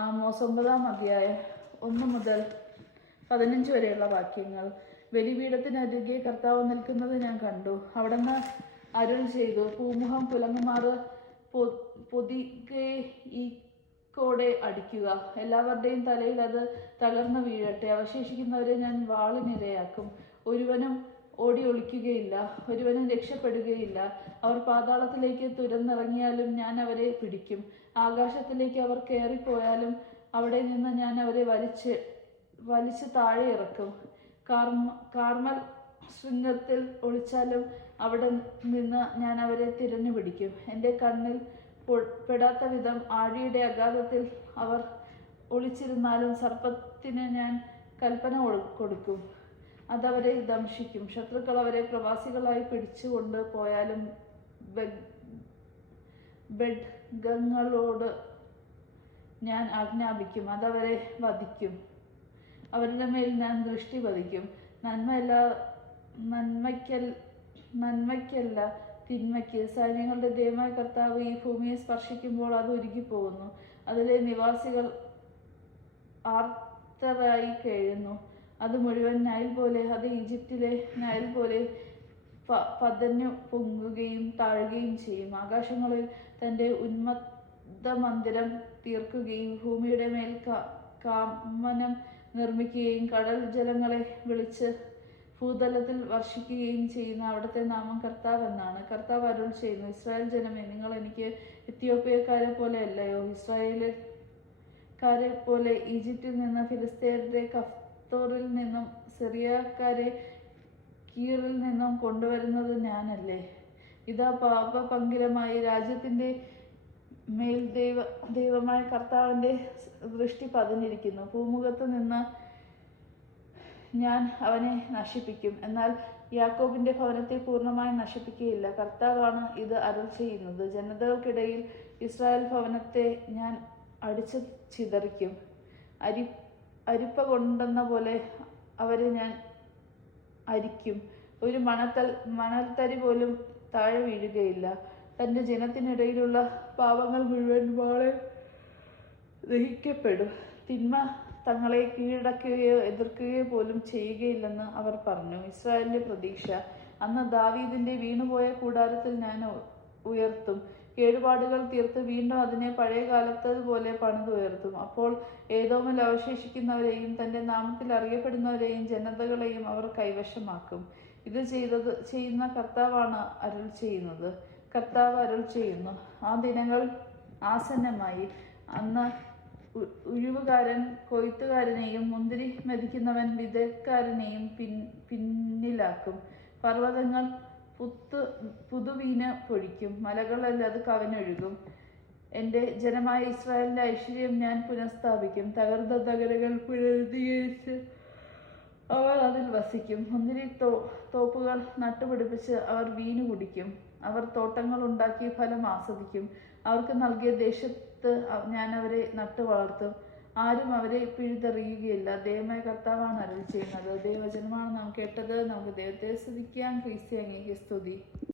Amos 9-ാം അധ്യായം 1 മുതൽ 15 വരെയുള്ള വാക്യങ്ങൾ. ബലിപീഠത്തിനരികെ കർത്താവ് നിൽക്കുന്നത് ഞാൻ കണ്ടു. അവിടുന്ന് അരുൾ ചെയ്തു, പൂമുഖം കുലങ്ങുമാറ് പൊതികൈക്കോടെ അടിക്കുക. എല്ലാവരുടെയും തലയിൽ അത് തകർന്നു വീഴട്ടെ. അവശേഷിക്കുന്നവരെ ഞാൻ വാളിനിരയാക്കും. ഒരുവനും ഓടി ഒളിക്കുകയില്ല, ഒരുവനും രക്ഷപ്പെടുകയില്ല. അവർ പാതാളത്തിലേക്ക് തുരന്നിറങ്ങിയാലും ഞാൻ അവരെ പിടിക്കും. ആകാശത്തിലേക്ക് അവർ കയറിപ്പോയാലും അവിടെ നിന്ന് ഞാൻ അവരെ വലിച്ച് താഴെ ഇറക്കും. കാർമൽ ശൃംഗത്തിൽ ഒളിച്ചാലും അവിടെ നിന്ന് ഞാൻ അവരെ തിരഞ്ഞു പിടിക്കും. എൻ്റെ കണ്ണിൽ പെടാത്ത വിധം ആഴിയുടെ അഗാധത്തിൽ അവർ ഒളിച്ചിരുന്നാലും സർപ്പത്തിന് ഞാൻ കൽപ്പന കൊടുക്കും, അതവരെ ദംശിക്കും. ശത്രുക്കൾ അവരെ പ്രവാസികളായി പിടിച്ചുകൊണ്ട് പോയാലും ബെഡ്ഗങ്ങളോട് ഞാൻ ആജ്ഞാപിക്കും, അതവരെ വധിക്കും. അവരുടെ മേൽ ഞാൻ ദൃഷ്ടി പതിക്കും. നന്മയ്ക്കല്ല തിന്മയ്ക്ക്. സൈന്യങ്ങളുടെ ദൈവമായ കർത്താവ് ഈ ഭൂമിയെ സ്പർശിക്കുമ്പോൾ അത് ഉരുകിപ്പോകുന്നു. അതിലെ നിവാസികൾ ആർത്തരായി കഴിയുന്നു. അത് മുഴുവൻ നൈൽ പോലെ, അത് ഈജിപ്തിലെ നൈൽ പോലെ പതഞ്ഞു പൊങ്ങുകയും താഴുകയും ചെയ്യും. ആകാശങ്ങളിൽ തൻ്റെ ഉന്മത്തമന്ദിരം തീർക്കുകയും ഭൂമിയുടെ മേൽ കാമനം നിർമ്മിക്കുകയും കടൽ ജലങ്ങളെ വിളിച്ച് ഭൂതലത്തിൽ വർഷിക്കുകയും ചെയ്യുന്ന അവിടുത്തെ നാമം കർത്താവ് എന്നാണ്. കർത്താവ് അരുൾ ചെയ്യുന്നു, ഇസ്രായേൽ ജനമേ, നിങ്ങൾ എനിക്ക് എത്യോപ്യക്കാരെ പോലെ അല്ലയോ? ഇസ്രായേൽക്കാരെ പോലെ ഈജിപ്തിൽ നിന്ന്, ഫിലിസ്ത്യരുടെ കഫ്തോറിൽ നിന്നും, സിറിയക്കാരെ കീറിൽ നിന്നും കൊണ്ടുവരുന്നത് ഞാനല്ലേ? ഇതാ പാപപങ്കിലമായി രാജ്യത്തിൻ്റെ മേൽ ദൈവമായ കർത്താവിൻ്റെ ദൃഷ്ടി പതിഞ്ഞിരിക്കുന്നു. ഭൂമുഖത്ത് നിന്ന് ഞാൻ അവനെ നശിപ്പിക്കും, എന്നാൽ യാക്കോബിൻ്റെ ഭവനത്തെ പൂർണ്ണമായി നശിപ്പിക്കുകയില്ല. കർത്താവാണ് ഇത് അരുൾ ചെയ്യുന്നത്. ജനതകൾക്കിടയിൽ ഇസ്രായേൽ ഭവനത്തെ ഞാൻ അടിച്ചു ചിതറിക്കും. അരിപ്പ കൊണ്ടെന്ന പോലെ അവരെ ഞാൻ അരിക്കും. ഒരു മണൽത്തരി പോലും താഴെ വീഴുകയില്ല. തൻ്റെ ജനത്തിനിടയിലുള്ള പാപങ്ങൾ മുഴുവൻ വാളാൽ ദഹിക്കപ്പെടും. തിന്മ തങ്ങളെ കീഴടക്കുകയോ എതിർക്കുകയോ പോലും ചെയ്യുകയില്ലെന്ന് അവർ പറഞ്ഞു. ഇസ്രായേലിൻ്റെ പ്രതീക്ഷ. അന്ന് ദാവീദിൻ്റെ വീണുപോയ കൂടാരത്തിൽ ഞാൻ ഉയർത്തും. കേടുപാടുകൾ തീർത്ത് വീണ്ടും അതിനെ പഴയ കാലത്തതുപോലെ പണിതുയർത്തും. അപ്പോൾ ഏദോമിൽ അവശേഷിക്കുന്നവരെയും തൻ്റെ നാമത്തിൽ അറിയപ്പെടുന്നവരെയും ജനതകളെയും അവർ കൈവശമാക്കും. ഇത് ചെയ്യുന്ന കർത്താവാണ് അരുൾ ചെയ്യുന്നത്. കർത്താവ് അരുൾ ചെയ്യുന്നു, ആ ദിനങ്ങൾ ആസന്നമായി. അന്ന് ഉഴുവുകാരൻ കൊയ്ത്തുകാരനെയും മുന്തിരി മെതിക്കുന്നവൻ വിതയ്ക്കാരനെയും പിന്നിലാക്കും. പർവ്വതങ്ങൾ പുതുവീന് പൊഴിക്കും, മലകളെല്ലാം അത് കവിഞ്ഞൊഴുകും. എൻ്റെ ജനമായ ഇസ്രായേലിൻ്റെ ഐശ്വര്യം ഞാൻ പുനഃസ്ഥാപിക്കും. തകർന്ന നഗരങ്ങൾ പുനരുദ്ധീകരിച്ച് അവർ അതിൽ വസിക്കും. മുന്തിരി തോപ്പുകൾ നട്ടുപിടിപ്പിച്ച് അവർ വീഞ്ഞു കുടിക്കും. അവർ തോട്ടങ്ങൾ ഉണ്ടാക്കി ഫലം ആസ്വദിക്കും. അവർക്ക് നൽകിയ ദേശത്ത് ഞാൻ അവരെ നട്ടു വളർത്തും. ആരും അവരെ പിഴുതെറിയുകയില്ല. ദൈവമായ കർത്താവാണ് അരുൾ ചെയ്യുന്നത്. ദൈവവചനമാണ് നാം കേട്ടത്. നമുക്ക് ദൈവത്തെ സ്തുതിക്കാം. ക്രിസ്തു അങ്ങേക്ക് സ്തുതി.